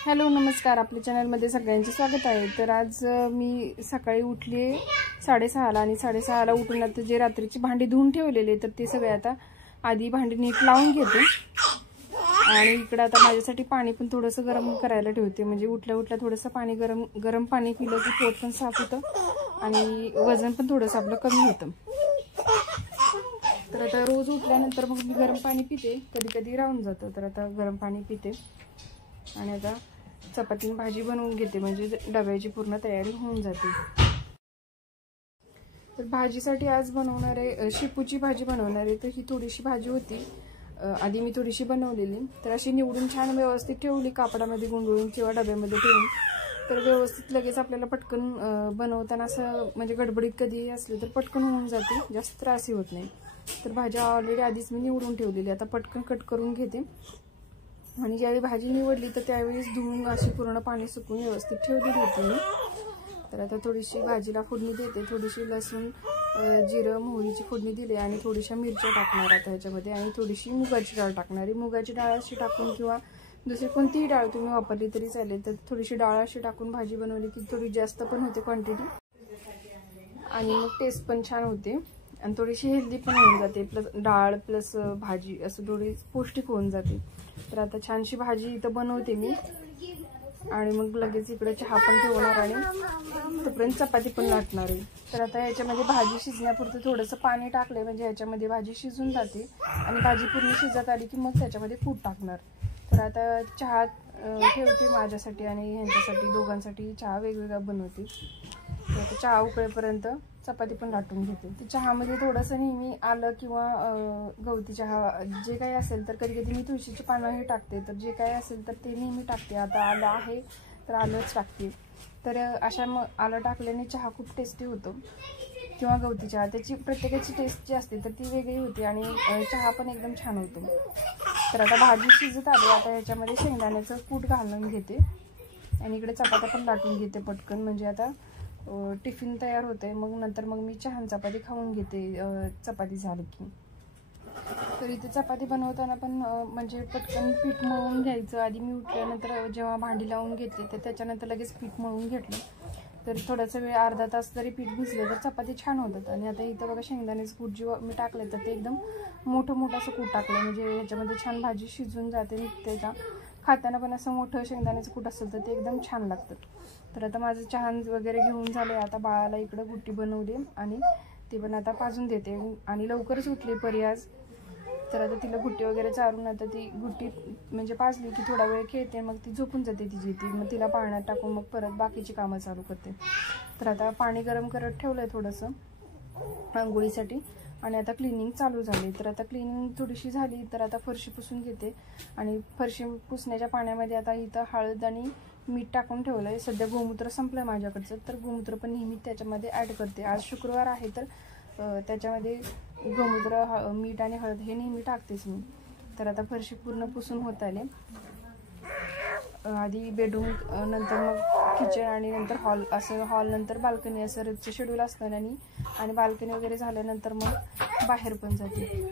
Hello नमस्कार, आपल्या चॅनलमध्ये सगळ्यांचे स्वागत आहे। तर आज मी सकाळी उठले 6:30ला आणि 6:30ला उठून आता जे रात्रीची भांडी धुवून ठेवलेले तर ते सगळे आता आधी भांडी नीट लावून घेते आणि इकडे आता माझ्यासाठी पाणी पण थोडंसं गरम करायला ठेवते। म्हणजे उठल्या उठल्या थोडंसं पाणी गरम पाणी पिलं की पोट पण साफ होतं आणि वजन पण थोडंसं आपलं कमी होतं। तर आता रोज उठल्यानंतर मग मी गरम पाणी पिते, कधी कधी राहून जातं तर आता गरम पाणी पिते आणि आता चपाती भाजी बनवून घेते, म्हणजे डब्याची पूर्ण तयारी होऊन जाते। तर भाजीसाठी आज बनवणार आहे शेपूची भाजी बनवणार आहे। तर ही थोडीशी भाजी होती, आधी मी थोडीशी बनवलेली, तर अशी निवडून छान व्यवस्थित ठेवली कापडामध्ये गुंडळून किंवा डब्यामध्ये ठेवून। तर व्यवस्थित लगेच आपल्याला पटकन बनवताना असं म्हणजे गडबडीत कधी असले तर पटकन होऊन जाते, जास्त त्रासही होत नाही। तर भाज्या ऑलरेडी आधीच मी निवडून ठेवलेली, आता पटकन कट करून घेते आणि ज्यावेळी भाजी निवडली तर त्यावेळेस धुवून अशी पूर्ण पाणी सुकून व्यवस्थित ठेवलेली होती मी। तर आता थोडीशी भाजीला फोडणी देते, थोडीशी लसूण जिरं मोहरीची फोडणी दिली आणि थोडीशा मिरच्या टाकणार आता ह्याच्यामध्ये आणि थोडीशी मुगाची डाळ टाकणार आहे। मुगाची डाळ अशी टाकून किंवा दुसरी कोणतीही डाळ तुम्ही वापरली तरी चालेल, तर थोडीशी डाळ अशी टाकून भाजी बनवली की थोडी जास्त पण होते क्वांटिटी आणि मग टेस्ट पण छान होते आणि थोडीशी हेल्दी पण होऊन जाते, प्लस डाळ प्लस भाजी असं थोडी पौष्टिक होऊन जाते। तर आता छानशी भाजी इथं बनवते मी आणि मग लगेच इकडे चहा पण ठेवणार आणि तोपर्यंत चपाती पण लाटणार आहे। तर आता याच्यामध्ये भाजी शिजण्यापुरतं थोडंसं पाणी टाकले म्हणजे याच्यामध्ये भाजी शिजून जाते आणि भाजी पूर्ण शिजत आली की मग त्याच्यामध्ये कूट टाकणार। तर आता चहा ठेवते माझ्यासाठी आणि ह्यांच्यासाठी, दोघांसाठी चहा वेगवेगळा बनवते। तर आता चहा उकळेपर्यंत चपाती पण लाटून घेते। तर चहामध्ये थोडंसं नेहमी आलं किंवा गवती चहा जे काही असेल, तर कधी कधी मी तुळशीची पानंही टाकते, तर जे काही असेल तर ते नेहमी टाकते। आता आलं आहे तर आलंच टाकते। तर अशा मग आलं टाकल्याने चहा खूप टेस्टी होतो किंवा गवती चहा, त्याची प्रत्येकाची टेस्ट जी असते तर ती वेगळी होते आणि चहा पण एकदम छान होतो। तर आता भाजी शिजत आली, आता याच्यामध्ये शेंगदाण्याचं कूट घालून घेते आणि इकडे चपात्या पण लाटून घेते पटकन, म्हणजे आता टिफिन तयार होते। मग नंतर मग मी चहा चपाती खाऊन घेते चपाती झाली की। तर इथे चपाती बनवताना पण म्हणजे पटकन पीठ मळून घ्यायचं। आधी मी उठल्यानंतर जेव्हा भांडी लावून घेतली तर त्याच्यानंतर लगेच पीठ मळून घेतलं, तर थोडासा वेळ अर्धा तास जरी पीठ भिजलं तर चपाती छान होतात। आणि आता इथं बघा शेंगदाण्याचं कूट जे मी टाकलं तर ते एकदम मोठं असं कूट टाकलं, म्हणजे ह्याच्यामध्ये छान भाजी शिजून जाते, त्याचा खाताना पण असं मोठं शेंगदाण्याचं कूट असेल तर ते एकदम छान लागतं। तर आता माझं चहा वगैरे घेऊन झाले, आता बाळाला इकडं गुट्टी बनवली आणि ती पण आता पाजून देते आणि लवकरच उठली परी आज। तर आता तिला गुट्टी वगैरे चारून आता ती गुट्टी म्हणजे पाजली की थोडा वेळ खेळते, मग ती झोपून जाते ती मग तिला पाळण्यात टाकून मग परत बाकीची कामं चालू करते। तर आता पाणी गरम करत ठेवलंय थोडंसं आंघोळीसाठी आणि आता क्लिनिंग चालू झाली। तर आता क्लिनिंग थोडीशी झाली तर आता फरशी पुसून घेते आणि फरशी पुसण्याच्या पाण्यामध्ये आता इथं हळद आणि मीठ टाकून ठेवलंय। सध्या गोमूत्र संपलं माझ्याकडचं, तर गोमूत्र पण नेहमी त्याच्यामध्ये ॲड करते। आज शुक्रवार आहे तर त्याच्यामध्ये गोमूत्र मीठ आणि हळद हे नेहमी टाकतेच मी। तर आता फरशी पूर्ण पुसून होत आले, आधी बेडरूम नंतर मग किचन आणि नंतर हॉल, असं हॉल नंतर बाल्कनी, असं रोजचं शेड्यूल असतं आणि बाल्कनी वगैरे झाल्यानंतर मग बाहेर पण जाते।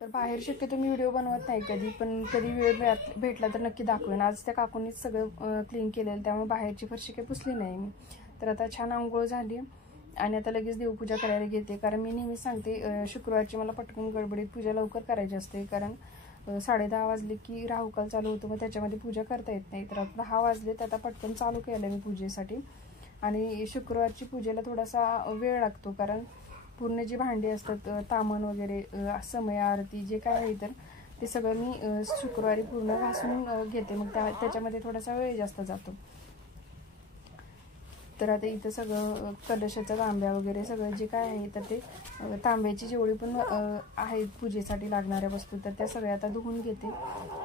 तर बाहेर शक्यतो मी व्हिडिओ बनवत नाही कधी, पण कधी वेळ भेटला तर नक्की दाखवेन। आज त्या काकूंनीच सगळं क्लीन केलेलं, त्यामुळे बाहेरची फरशी काही पुसली नाही मी। तर आता छान आंघोळ झाली आणि आता लगेच देवपूजा करायला घेते, कारण मी नेहमी सांगते शुक्रवारची मला पटकन गडबडीत पूजा लवकर करायची असते, कारण 10:30 वाजले की राहुकाल चालू होतो, मग त्याच्यामध्ये पूजा करता येत नाही। तर आता 10 वाजले तर आता पटकन चालू केलं मी पूजेसाठी। आणि शुक्रवारची पूजेला थोडासा वेळ लागतो, कारण पूर्ण जी भांडी असतात तामण वगैरे समय आरती जे काय आहे तर ते सगळं मी शुक्रवारी पूर्ण घासून घेते, मग त्याच्यामध्ये थोडासा वेळ जास्त जातो। तर आता इथं सगळं कलशाचा तांब्या वगैरे सगळं जे काय आहे तर ते तांब्याची जेवढी पण आहेत पूजेसाठी लागणाऱ्या वस्तू तर त्या सगळ्या आता धुवून घेते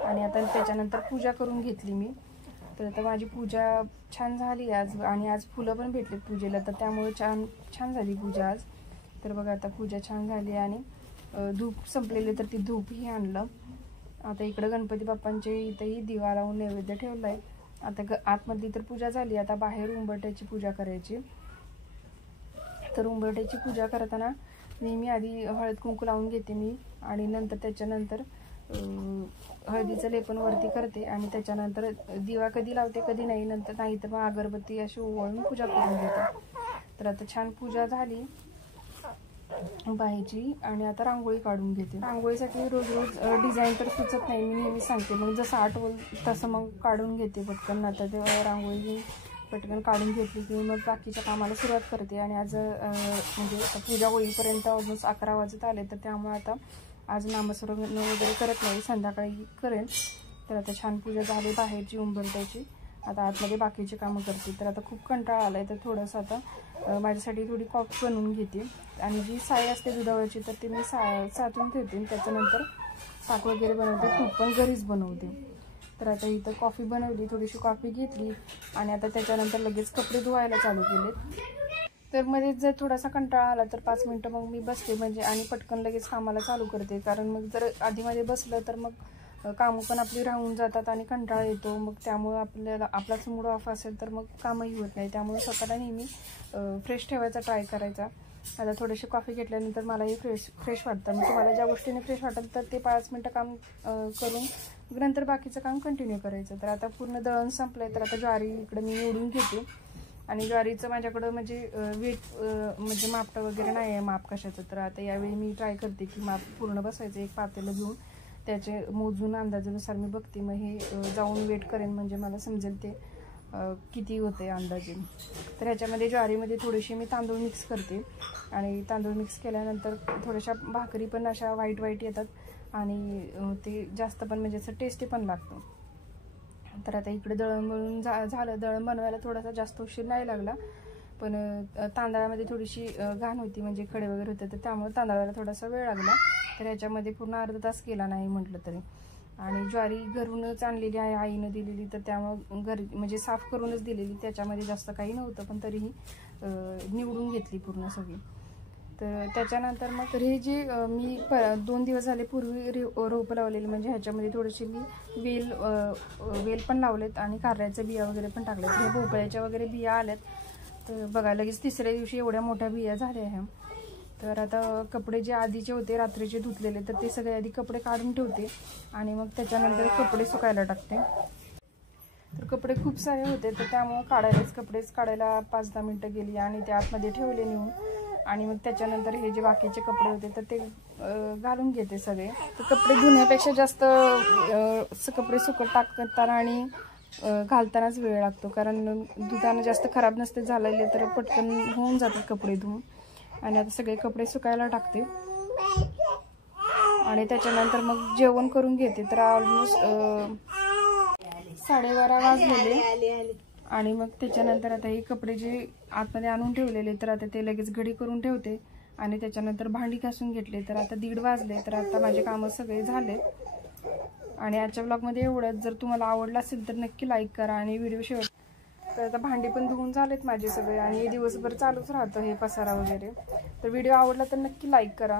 आणि आता त्याच्यानंतर पूजा करून घेतली मी। तर आता माझी पूजा छान झाली आज आणि आज फुलं पण भेटलीत पूजेला, तर त्यामुळे छान झाली पूजा आज। तर बघा आता पूजा छान झाली आणि धूप संपलेले तर ती धूपही आणलं। आता इकडं गणपती बाप्पांचे इथंही दिवा लावून नैवेद्य ठेवलाय। आता आतमधली तर पूजा झाली, आता बाहेर उंबरठ्याची पूजा करायची। तर उंबरठ्याची पूजा करताना नेहमी आधी हळद कुंकू लावून घेते मी आणि नंतर त्याच्यानंतर हळदीचं लेपन वरती करते आणि त्याच्यानंतर दिवा कधी लावते कधी नाही, नंतर नाही तर मग अगरबत्ती अशी ओवाळून पूजा करून घेते. तर आता छान पूजा झाली बाहेरची आणि आता रांगोळी काढून घेते. रांगोळीसाठी रोज रोज डिझाईन तर सुचत नाही, मी नेहमी सांगते, मग जसं आठवल तसं मग काढून घेते पटकन. आता तेव्हा रांगोळी पटकन काढून घेतली की मग बाकीच्या कामाला सुरुवात करते. आणि आज म्हणजे पूजा होईपर्यंत ऑलमोस्ट 11 वाजत आले, तर त्यामुळे आता आज नामस्मरण वगैरे करत नाही, संध्याकाळी करेन. तर आता छान पूजा झाली बाहेरची उंबरठ्याची, आता आतमध्ये बाकीचे कामं करते. तर आता खूप कंटाळा आला आहे, तर थोडंसं आता माझ्यासाठी थोडी कॉफी बनवून घेते. आणि जी साय असते दुधावरची तर ती मी साठवून ठेवते, त्याच्यानंतर साख वगैरे बनवते, तूप पण घरीच बनवते. तर आता इथं कॉफी बनवली, थोडीशी कॉफी घेतली आणि आता त्याच्यानंतर लगेच कपडे धुवायला चालू केले. तर मध्येच जर थोडासा कंटाळा आला तर 5 मिनटं मग मी बसते म्हणजे आणि पटकन लगेच कामाला चालू करते. कारण मग जर आधीमध्ये बसलं तर मग कामं पण आपली राहून जातात आणि कंटाळा येतो. मग त्यामुळं आपलाच मूड ऑफ असेल तर मग कामही होत नाही. त्यामुळे स्वतःला नेहमी फ्रेश ठेवायचा ट्राय करायचा. आता थोडीशी कॉफी घेतल्यानंतर मलाही फ्रेश वाटतं. मग तुम्हाला ज्या गोष्टीने फ्रेश वाटेल तर ते 5 मिनटं काम करून नंतर बाकीचं काम कंटिन्यू करायचं. तर आता पूर्ण दळण संपलं आहे, तर आता ज्वारी इकडं मी निवडून घेते. आणि ज्वारीचं माझ्याकडं म्हणजे वेट म्हणजे मापटं वगैरे नाही आहे माप कशाचं. तर आता यावेळी मी ट्राय करते की माप पूर्ण बसायचं, एक पातेलं घेऊन त्याचे मोजून अंदाजानुसार मी बघते, मग हे जाऊन वेट करेन म्हणजे मला समजेल ते किती होते अंदाजे. तर ह्याच्यामध्ये ज्वारीमध्ये थोडीशी मी तांदूळ मिक्स करते आणि तांदूळ मिक्स केल्यानंतर थोड्याशा भाकरी पण अशा व्हाईट व्हाईट येतात आणि ते जास्त पण म्हणजे असं टेस्टी पण लागतं. तर आता इकडे दळण मळून झालं. दळण बनवायला थोडासा जास्त उशीर नाही लागला, पण तांदळामध्ये थोडीशी घाण होती म्हणजे खडे वगैरे होते, तर त्यामुळे तांदळाला थोडासा वेळ लागला. तर ह्याच्यामध्ये पूर्ण अर्धा तास गेला नाही म्हटलं तरी. आणि ज्वारी घरूनच आणलेली आहे, आईनं दिलेली, तर त्यामुळं घरी म्हणजे साफ करूनच दिलेली, त्याच्यामध्ये जास्त काही नव्हतं, पण तरीही निवडून घेतली पूर्ण सगळी. तर त्याच्यानंतर मग तर हे जे मी 2 दिवस झाले पूर्वी रोपं लावलेली, म्हणजे ह्याच्यामध्ये थोडीशी मी वेल पण लावलेत आणि कारल्याच्या बिया वगैरे पण टाकल्यात. हे भोपळ्याच्या वगैरे बिया आल्यात. तर बघा लगेच तिसऱ्या दिवशी एवढ्या मोठ्या बिया झाल्या ह्या. तर आता कपडे जे आधीचे होते रात्रीचे धुतलेले, तर ते सगळे आधी कपडे काढून ठेवते आणि मग त्याच्यानंतर कपडे सुकायला टाकते. तर कपडे खूप सारे होते, तर त्यामुळं कपडेच काढायला 5-10 मिनटं गेली आणि ते आतमध्ये ठेवले नेऊन. आणि मग त्याच्यानंतर हे जे बाकीचे कपडे होते तर ते घालून घेते सगळे. तर कपडे धुण्यापेक्षा जास्त कपडे सुकत टाकताना आणि घालतानाच वेळ लागतो, कारण धुताना जास्त खराब नसते झालेले तर पटकन होऊन जातात कपडे धुवून. आणि आता सगळे कपडे सुकायला टाकते आणि त्याच्यानंतर मग जेवण करून घेते. तर ऑलमोस्ट 12:30 वाजलेले आणि मग त्याच्यानंतर आता हे कपडे जे आतमध्ये आणून ठेवलेले तर आता ते लगेच घडी करून ठेवते आणि त्याच्यानंतर भांडी घासून घेतले. तर आता 1:30 वाजले, तर आता माझे कामं सगळे झाले. आणि आजच्या ब्लॉगमध्ये एवढंच. जर तुम्हाला आवडलं असेल तर नक्की लाईक करा आणि व्हिडिओ शेअर. तर आता भांडी पण धुवून झालेत माझे सगळे आणि दिवसभर चालूच राहतं हे पसारा वगैरे. तर व्हिडिओ आवडला तर नक्की लाईक करा.